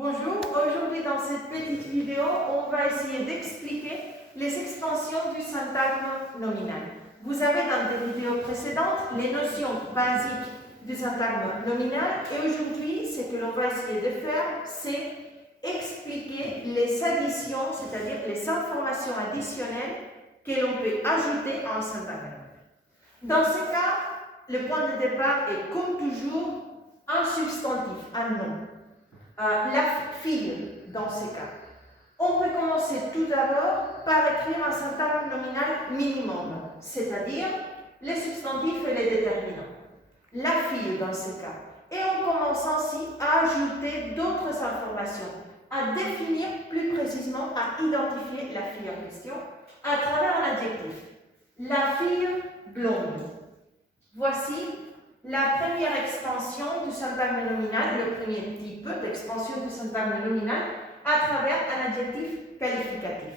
Bonjour, aujourd'hui dans cette petite vidéo, on va essayer d'expliquer les expansions du syntagme nominal. Vous avez dans des vidéos précédentes les notions basiques du syntagme nominal et aujourd'hui, ce que l'on va essayer de faire, c'est expliquer les additions, c'est-à-dire les informations additionnelles que l'on peut ajouter à un syntagme. Dans ce cas, le point de départ est comme toujours un substantif, un nom. La fille dans ces cas. On peut commencer tout d'abord par écrire un syntagme nominal minimum, c'est-à-dire les substantifs et les déterminants. La fille dans ces cas. Et on commence ainsi à ajouter d'autres informations, à définir plus précisément, à identifier la fille en question à travers un adjectif. La fille blonde. Voici la première expansion du syntagme nominal, le premier type d'expansion du syntagme nominal, à travers un adjectif qualificatif.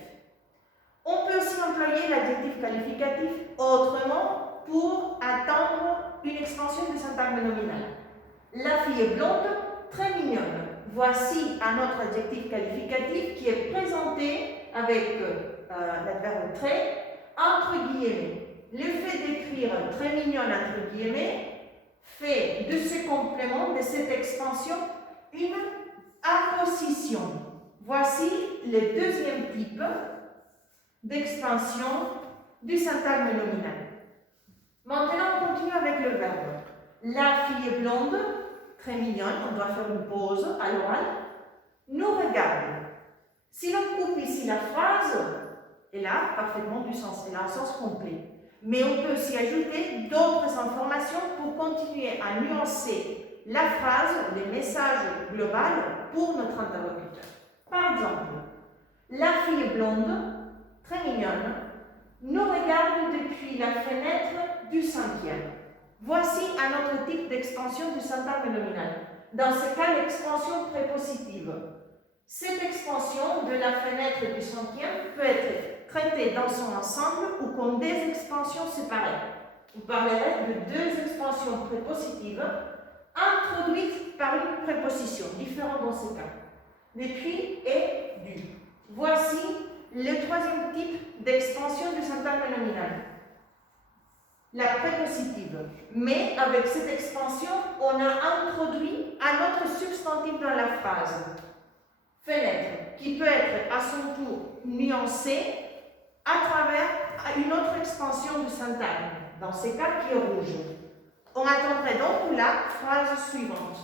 On peut aussi employer l'adjectif qualificatif autrement pour attendre une expansion du syntagme nominal. La fille est blonde, très mignonne. Voici un autre adjectif qualificatif qui est présenté avec l'adverbe très entre guillemets. Le fait d'écrire très mignonne entre guillemets fait de ce complément, de cette expansion, une apposition. Voici le deuxième type d'expansion du syntagme nominal. Maintenant, on continue avec le verbe. La fille est blonde, très mignonne, on doit faire une pause à l'oral, nous regarde. Si l'on coupe ici la phrase, elle a parfaitement du sens, elle a un sens complet. Mais on peut aussi ajouter d'autres informations pour continuer à nuancer la phrase, le message global pour notre interlocuteur. Par exemple, la fille blonde, très mignonne, nous regarde depuis la fenêtre du 5e. Voici un autre type d'expansion du syntagme nominal. Dans ce cas, l'expansion prépositive. Cette expansion de la fenêtre du 5e peut être traitée dans son ensemble ou comme des expansions séparées. On parlerait de deux expansions prépositives introduites par une préposition, différente dans ce cas. Depuis et du. Voici le troisième type d'expansion du syntagme nominal. La prépositive. Mais avec cette expansion, on a introduit un autre substantif dans la phrase. Fenêtre, qui peut être à son tour nuancé à travers une autre expansion du syntagme, dans ce cas qui est rouge. On attendrait donc la phrase suivante.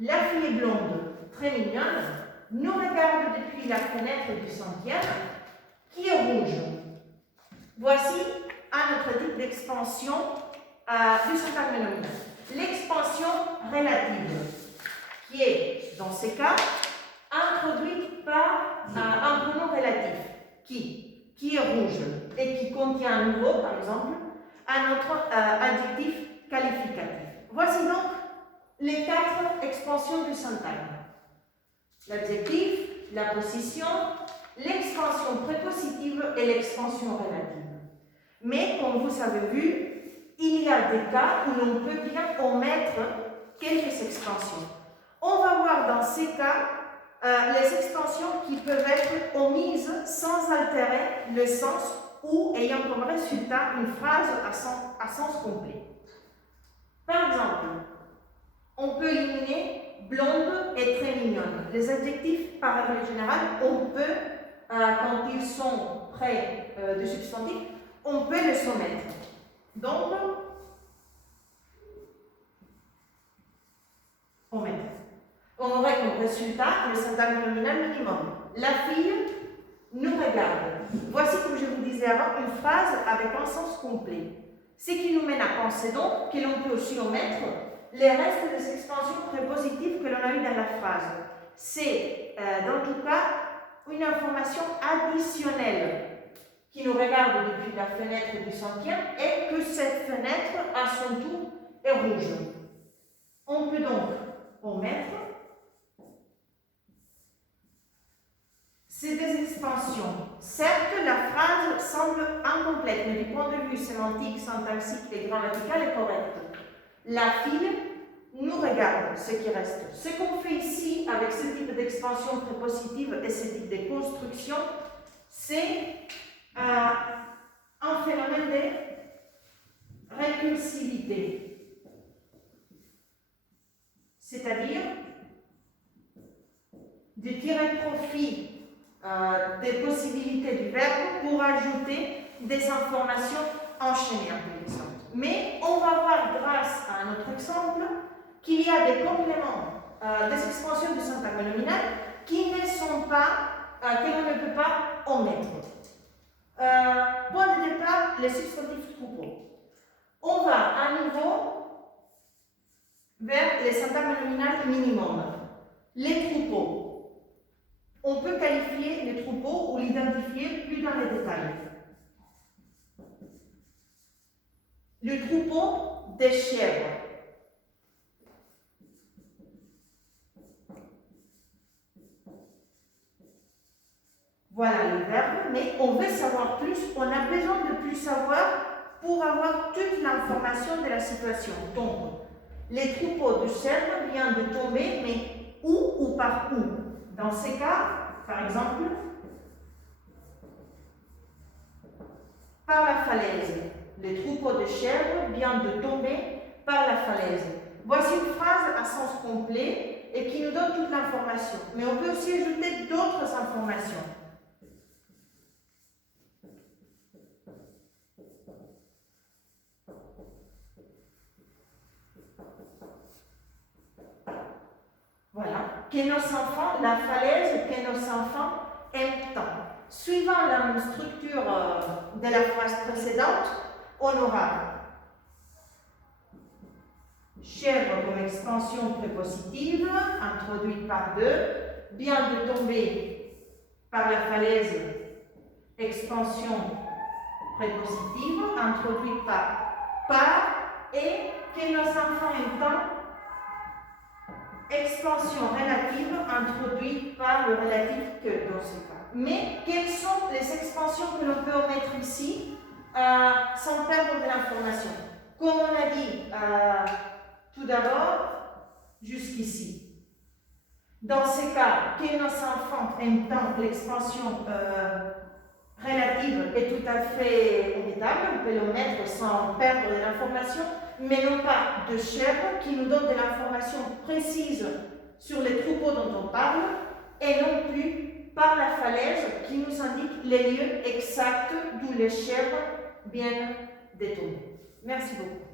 La fille est blonde, très mignonne, nous regarde depuis la fenêtre du 5e, qui est rouge. Voici un autre type d'expansion du syntagme nominal. L'expansion relative, qui est, dans ces cas, introduite par un pronom relatif, qui est rouge et qui contient à nouveau, par exemple, un autre adjectif qualificatif. Voici donc les 4 expansions du syntagme. L'adjectif, la position, l'expansion prépositive et l'expansion relative. Mais, comme vous avez vu, il y a des cas où l'on peut bien omettre quelques expansions. On va voir dans ces cas les expansions qui peuvent être omises sans altérer le sens ou ayant comme résultat une phrase à sens complet. Par exemple, on peut éliminer blonde et très mignonne. Les adjectifs, par règle générale, on peut, quand ils sont près de substantifs, on peut les soumettre. Donc, omettre. On aurait comme résultat le syntagme nominal minimum. La fille nous regarde. Voici, comme je vous disais avant, une phrase avec un sens complet. Ce qui nous mène à penser donc que l'on peut aussi omettre les restes des expansions prépositives que l'on a eues dans la phrase. C'est, dans tout cas, une information additionnelle qui nous regarde depuis la fenêtre du 5e et que cette fenêtre, à son tour, est rouge. On peut donc omettre ces deux expansions. Certes, la phrase semble incomplète, mais du point de vue sémantique, syntaxique et grammatical est correcte. La fille nous regarde ce qui reste. Ce qu'on fait ici avec ce type d'expansion prépositive et ce type de construction, c'est un phénomène de récursivité. C'est-à-dire de tirer profit des possibilités du verbe pour ajouter des informations enchaînées intéressantes. Mais on va voir grâce à un autre exemple qu'il y a des compléments, des expansions du syntagme nominal qui ne sont pas, que l'on ne peut pas omettre. Point de départ, les substantifs troupeaux. On va à nouveau vers les syntagmes nominales minimum. Les troupeaux. On peut qualifier les troupeaux ou l'identifier plus dans les détails. Le troupeau des chèvres. Voilà le verbe, mais on veut savoir plus, on a besoin de plus savoir pour avoir toute l'information de la situation. Donc, les troupeaux de chèvres viennent de tomber, mais où ou par où? Dans ces cas, par exemple, par la falaise. Les troupeaux de chèvres viennent de tomber par la falaise. Voici une phrase à sens complet et qui nous donne toute l'information. Mais on peut aussi ajouter d'autres informations. Voilà. Que nos enfants, la falaise que nos enfants aiment tant. Suivant la structure de la phrase précédente, on aura chèvre comme expansion prépositive, introduite par deux, vient de tomber par la falaise, expansion prépositive, introduite par, et que nos enfants aiment tant, expansion relative introduite par le relatif que dans ce cas. Mais quelles sont les expansions que l'on peut omettre ici sans perdre de l'information? Comme on a dit tout d'abord, jusqu'ici. Dans ces cas, que nos enfants aiment tant, l'expansion relative est tout à fait omettable, on peut l'omettre sans perdre de l'information, mais non pas de chèvres qui nous donne de l'information précise sur les troupeaux dont on parle, et non plus par la falaise qui nous indique les lieux exacts d'où les chèvres viennent de tomber. Merci beaucoup.